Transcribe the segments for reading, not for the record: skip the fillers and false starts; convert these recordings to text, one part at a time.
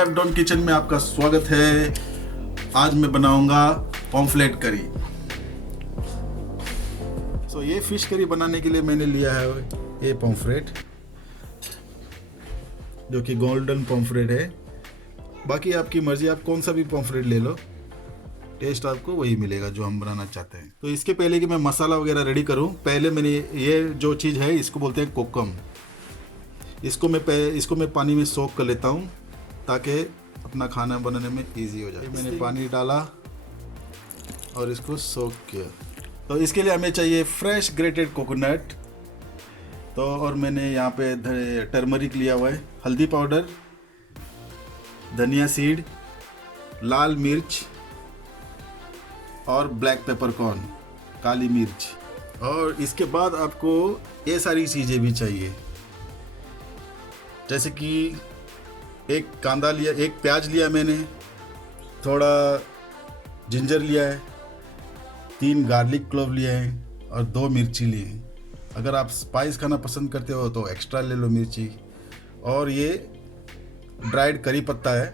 Chef don kitchen में आपका स्वागत है। आज मैं बनाऊंगा पॉम्फ्रेट करी। ये फिश करी बनाने के लिए मैंने लिया है ये पॉम्फ्रेट, जो कि गोल्डन पॉम्फ्रेट है। बाकी आपकी मर्जी, आप कौन सा भी पॉम्फ्रेट ले लो, टेस्ट आपको वही मिलेगा जो हम बनाना चाहते हैं। तो इसके पहले कि मैं मसाला वगैरह रेडी करूं, पहले मैंने ये जो चीज़ है इसको बोलते हैं कोकम। इसको मैं पानी में सोक कर लेता हूं ताकि अपना खाना बनाने में इजी हो जाए। मैंने पानी डाला और इसको सोक किया। तो इसके लिए हमें चाहिए फ्रेश ग्रेटेड कोकोनट। तो और मैंने यहाँ पे टर्मरिक लिया हुआ है, हल्दी पाउडर, धनिया सीड, लाल मिर्च और ब्लैक पेपरकॉर्न, काली मिर्च। और इसके बाद आपको ये सारी चीज़ें भी चाहिए, जैसे कि एक कांदा लिया, एक प्याज लिया मैंने, थोड़ा जिंजर लिया है, 3 गार्लिक क्लोव लिए हैं और 2 मिर्ची लिए हैं। अगर आप स्पाइस खाना पसंद करते हो तो एक्स्ट्रा ले लो मिर्ची। और ये ड्राइड करी पत्ता है।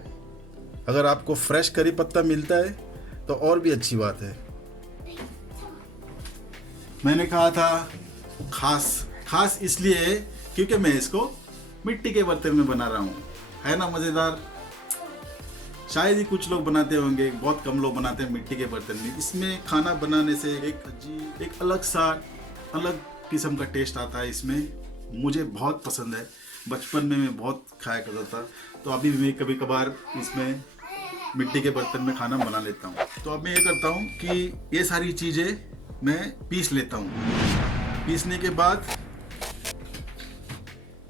अगर आपको फ्रेश करी पत्ता मिलता है तो और भी अच्छी बात है। मैंने कहा था खास इसलिए क्योंकि मैं इसको मिट्टी के बर्तन में बना रहा हूँ। है ना मज़ेदार? शायद ही कुछ लोग बनाते होंगे, बहुत कम लोग बनाते हैं मिट्टी के बर्तन में। इसमें खाना बनाने से एक अलग किस्म का टेस्ट आता है। इसमें मुझे बहुत पसंद है। बचपन में मैं बहुत खाया करता था, तो अभी भी मैं कभी कभार इसमें मिट्टी के बर्तन में खाना बना लेता हूँ। तो अब मैं ये करता हूँ कि ये सारी चीज़ें मैं पीस लेता हूँ। पीसने के बाद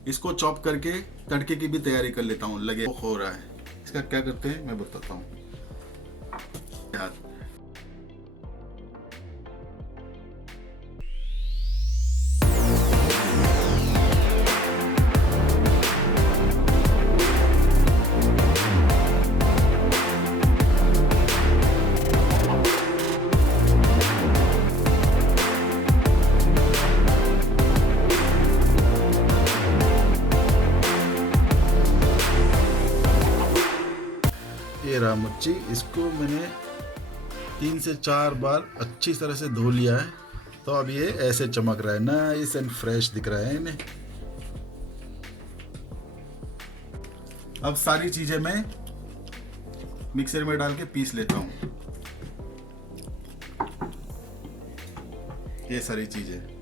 इसको चॉप करके तड़के की भी तैयारी कर लेता हूँ। लगे हो रहा है, इसका क्या करते हैं मैं बताता हूँ। ये रहा मच्छी, इसको मैंने 3 से 4 बार अच्छी तरह से धो लिया है। तो अब ये ऐसे चमक रहा है, नाइस एंड फ्रेश दिख रहा है इन्हें। अब सारी चीजें मैं मिक्सर में डाल के पीस लेता हूँ। ये सारी चीजें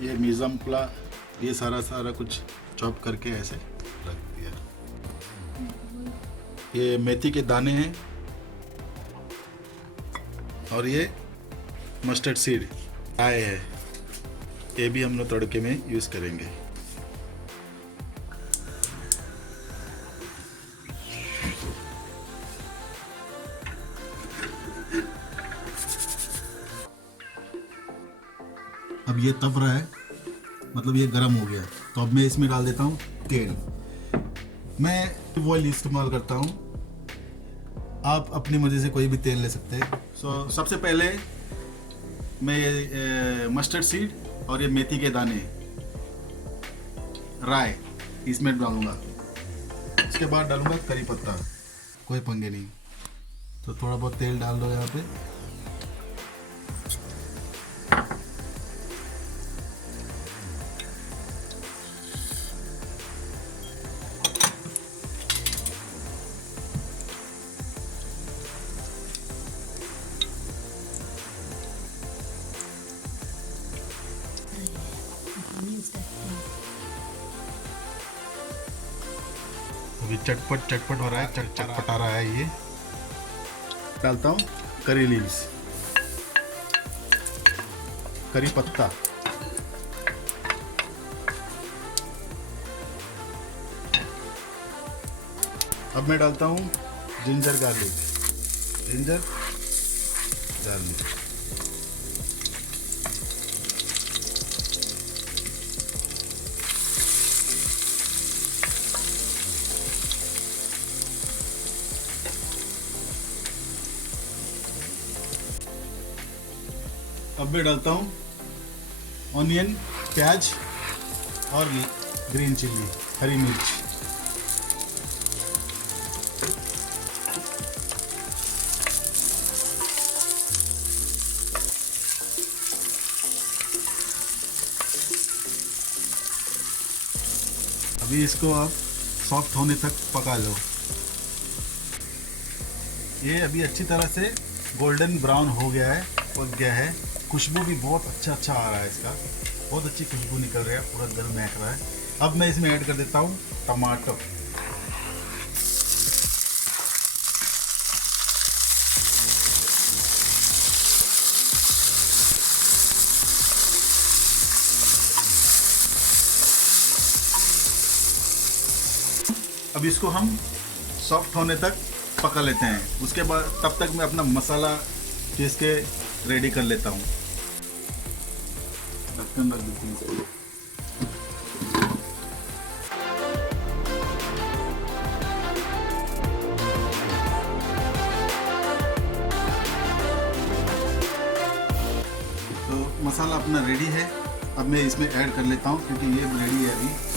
ये मीज़म्पला, ये सारा कुछ चॉप करके ऐसे रख दिया। ये मेथी के दाने हैं और ये मस्टर्ड सीड आए हैं, ये भी हम लोग तड़के में यूज़ करेंगे। अब ये तप रहा है, मतलब ये गर्म हो गया। तो अब मैं इसमें डाल देता हूँ तेल। मैं ऑयल इस्तेमाल करता हूँ, आप अपनी मर्जी से कोई भी तेल ले सकते हैं। सबसे पहले मैं ये मस्टर्ड सीड और ये मेथी के दाने, राई इसमें डालूंगा। इसके बाद डालूंगा करी पत्ता, कोई पंगे नहीं। तो थोड़ा बहुत तेल डाल दो यहाँ पे। अभी चटपट हो रहा है, चटपटा रहा है। ये डालता हूँ करी लीव्स, करी पत्ता, अब मैं डालता हूँ जिंजर गार्लिक। अब मैं डालता हूँ ऑनियन, प्याज और ग्रीन चिल्ली, हरी मिर्च। अभी इसको आप सॉफ्ट होने तक पका लो। ये अभी अच्छी तरह से गोल्डन ब्राउन हो गया है, पक गया है। खुशबू भी बहुत अच्छा आ रहा है इसका, बहुत अच्छी खुशबू निकल रही है, पूरा घर महक रहा है। अब मैं इसमें ऐड कर देता हूँ टमाटर। अब इसको हम सॉफ्ट होने तक पका लेते हैं। उसके बाद तब तक मैं अपना मसाला पीस के रेडी कर लेता हूँ। ढक्कन रख देते हैं। तो मसाला अपना रेडी है। अब मैं इसमें ऐड कर लेता हूँ क्योंकि ये रेडी है अभी।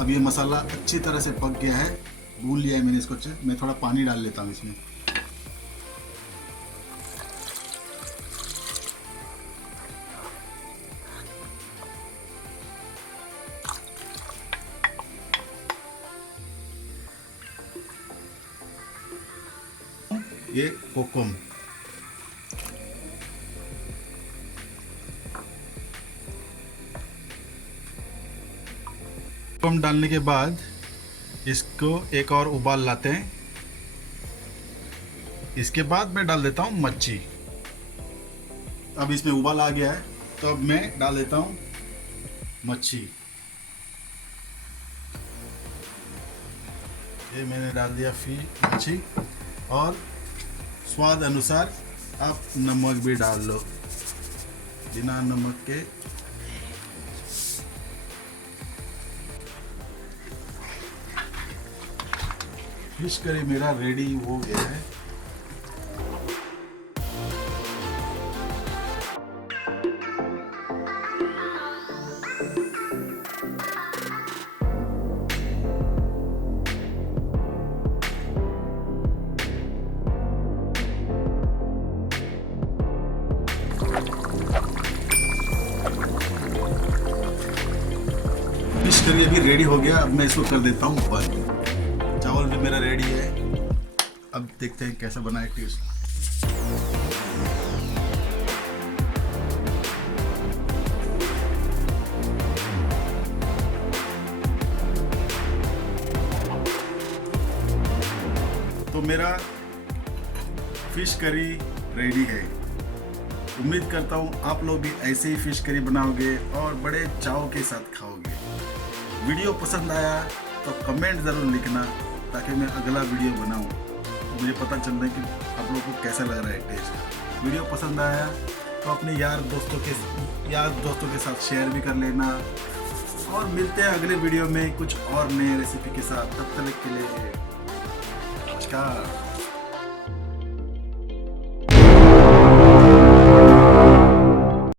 अब ये मसाला अच्छी तरह से पक गया है, भून लिया है मैंने इसको अच्छे। मैं थोड़ा पानी डाल लेता हूँ इसमें। ये कोकम, कोकम डालने के बाद इसको एक और उबाल लाते हैं। इसके बाद मैं डाल देता हूँ मच्छी। अब इसमें उबाल आ गया है तो अब मैं डाल देता हूँ मच्छी। ये मैंने डाल दिया मच्छी, और स्वाद अनुसार आप नमक भी डाल लो। बिना नमक के फिश करी मेरा रेडी हो गया है। फिश करी अभी रेडी हो गया। अब मैं इसको कर देता हूँ बंद। चावल भी मेरा रेडी है। अब देखते हैं कैसा बना है टेस्ट। तो मेरा फिश करी रेडी है। उम्मीद करता हूँ आप लोग भी ऐसे ही फिश करी बनाओगे और बड़े चाव के साथ खाओगे। वीडियो पसंद आया तो कमेंट ज़रूर लिखना ताकि मैं अगला वीडियो बनाऊं। मुझे पता चल रहा है कि आप लोगों को कैसा लग रहा है टेस्ट। वीडियो पसंद आया तो अपने यार दोस्तों के साथ शेयर भी कर लेना। और मिलते हैं अगले वीडियो में कुछ और नए रेसिपी के साथ। तब तक के लिए नमस्कार।